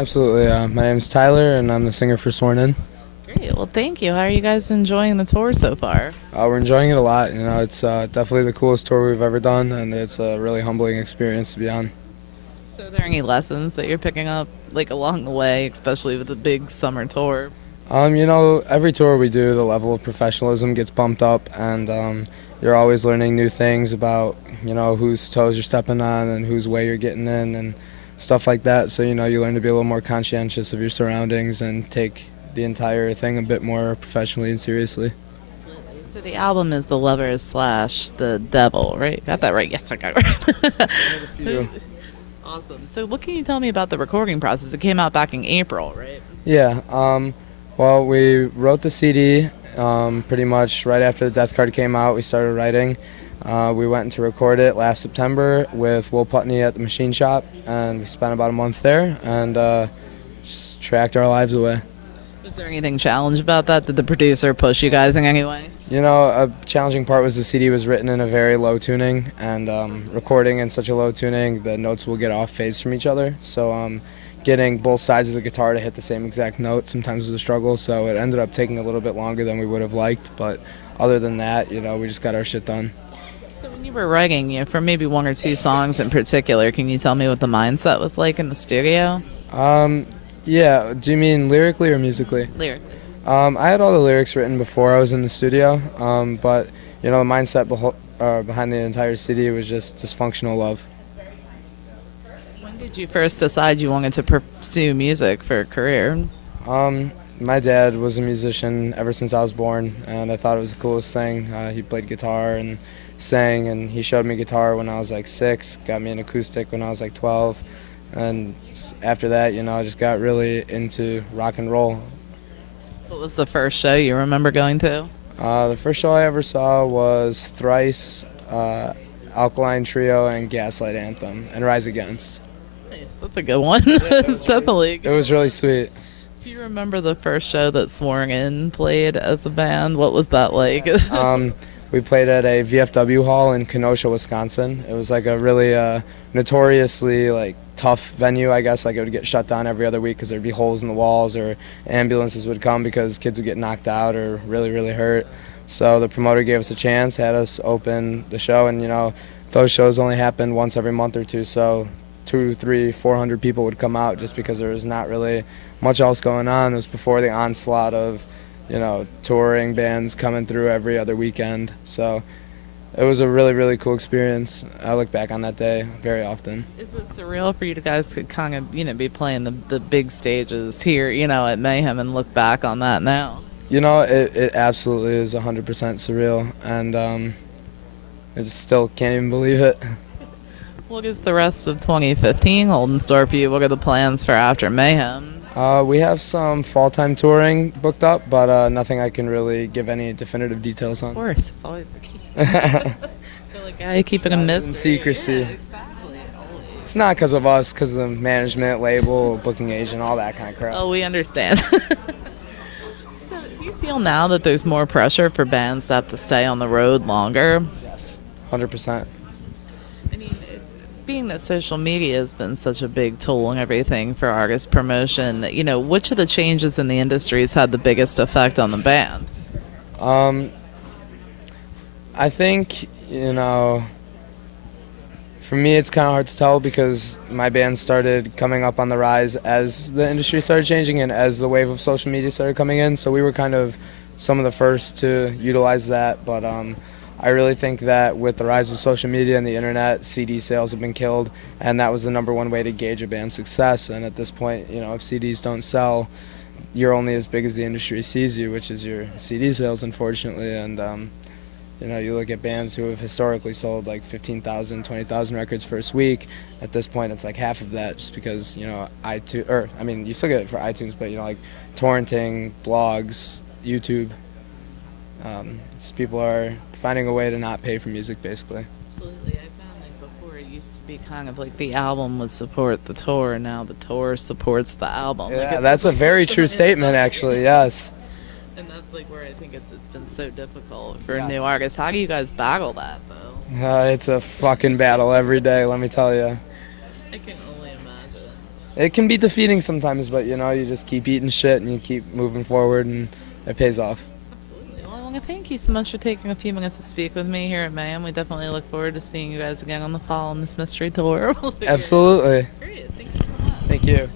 Absolutely. My name is Tyler, and I'm the singer for Sworn In. Great. Well, thank you. How are you guys enjoying the tour so far? We're enjoying it a lot. You know, it's definitely the coolest tour we've ever done, and it's a really humbling experience to be on. So, are there any lessons that you're picking up, like along the way, especially with the big summer tour? You know, every tour we do, the level of professionalism gets bumped up, and you're always learning new things about, you know, whose toes you're stepping on and whose way you're getting in and stuff like that. So, you know, you learn to be a little more conscientious of your surroundings and take the entire thing a bit more professionally and seriously. So the album is The Lovers slash The Devil, right? Got that right? Yes, I got it right. You. Awesome. So what can you tell me about the recording process? It came out back in April, right? Yeah. Well, we wrote the CD pretty much right after the Death Card came out. We started writing. We went to record it last September with Will Putney at the Machine Shop, and we spent about a month there and just tracked our lives away. Was there anything challenged about that? Did the producer push you guys in any way? You know, a challenging part was the CD was written in a very low tuning, and recording in such a low tuning, the notes will get off phase from each other. So getting both sides of the guitar to hit the same exact note sometimes was a struggle, so it ended up taking a little bit longer than we would have liked. But other than that, you know, we just got our shit done. So when you were writing, for maybe one or two songs in particular, can you tell me what the mindset was like in the studio? Yeah, do you mean lyrically or musically? Lyrically. I had all the lyrics written before I was in the studio, but you know, the mindset behind the entire CD was just dysfunctional love. When did you first decide you wanted to pursue music for a career? My dad was a musician ever since I was born, and I thought it was the coolest thing. He played guitar and sang, and he showed me guitar when I was like 6, got me an acoustic when I was like 12, and after that, you know, I just got really into rock and roll. What was the first show you remember going to? The first show I ever saw was Thrice, Alkaline Trio, and Gaslight Anthem, and Rise Against. Nice. That's a good one. It's definitely a It good was really sweet. Do you remember the first show that Sworn In played as a band? What was that like? We played at a VFW hall in Kenosha, Wisconsin. It was like a really notoriously like tough venue, I guess. Like it would get shut down every other week because there'd be holes in the walls, or ambulances would come because kids would get knocked out or really, really hurt. So the promoter gave us a chance, had us open the show, and you know, those shows only happened once every month or two. So 200, 300, 400 people would come out just because there was not really much else going on. It was before the onslaught of, you know, touring bands coming through every other weekend. So it was a really, really cool experience. I look back on that day very often. Is it surreal for you guys to kind of, be playing the big stages here, at Mayhem and look back on that now? You know, it absolutely is 100% surreal, and I just still can't even believe it. What is the rest of 2015 holding store for you? What are the plans for after Mayhem? We have some fall-time touring booked up, but nothing I can really give any definitive details on. Of course, it's always the key. Feel like I keep it a mystery. Secrecy. Yeah, exactly. It's not because of us, because of management, label, booking agent, all that kind of crap. Oh, we understand. So, do you feel now that there's more pressure for bands to have to stay on the road longer? Yes, 100%. I mean, being that social media has been such a big tool and everything for artist promotion, which of the changes in the industry has had the biggest effect on the band? I think, for me it's kind of hard to tell because my band started coming up on the rise as the industry started changing and as the wave of social media started coming in, so we were kind of some of the first to utilize that, but I really think that with the rise of social media and the internet, CD sales have been killed, and that was the number one way to gauge a band's success. And at this point, if CDs don't sell, you're only as big as the industry sees you, which is your CD sales, unfortunately. And you look at bands who have historically sold like 15,000, 20,000 records first week. At this point, it's like half of that, just because iTunes, you still get it for iTunes, but like torrenting, blogs, YouTube. Just people are finding a way to not pay for music, basically. Absolutely. I found like before it used to be kind of like the album would support the tour, and now the tour supports the album. Yeah, that's a very true statement, actually, yes. And that's like where I think it's been so difficult for new artists. How do you guys battle that, though? It's a fucking battle every day, let me tell you. I can only imagine. It can be defeating sometimes, but you know, you just keep eating shit and you keep moving forward, and it pays off. Absolutely. Well, I want to thank you so much for taking a few minutes to speak with me here at Mayhem. We definitely look forward to seeing you guys again on the fall on this mystery tour. Absolutely. Great. Thank you so much. Thank you.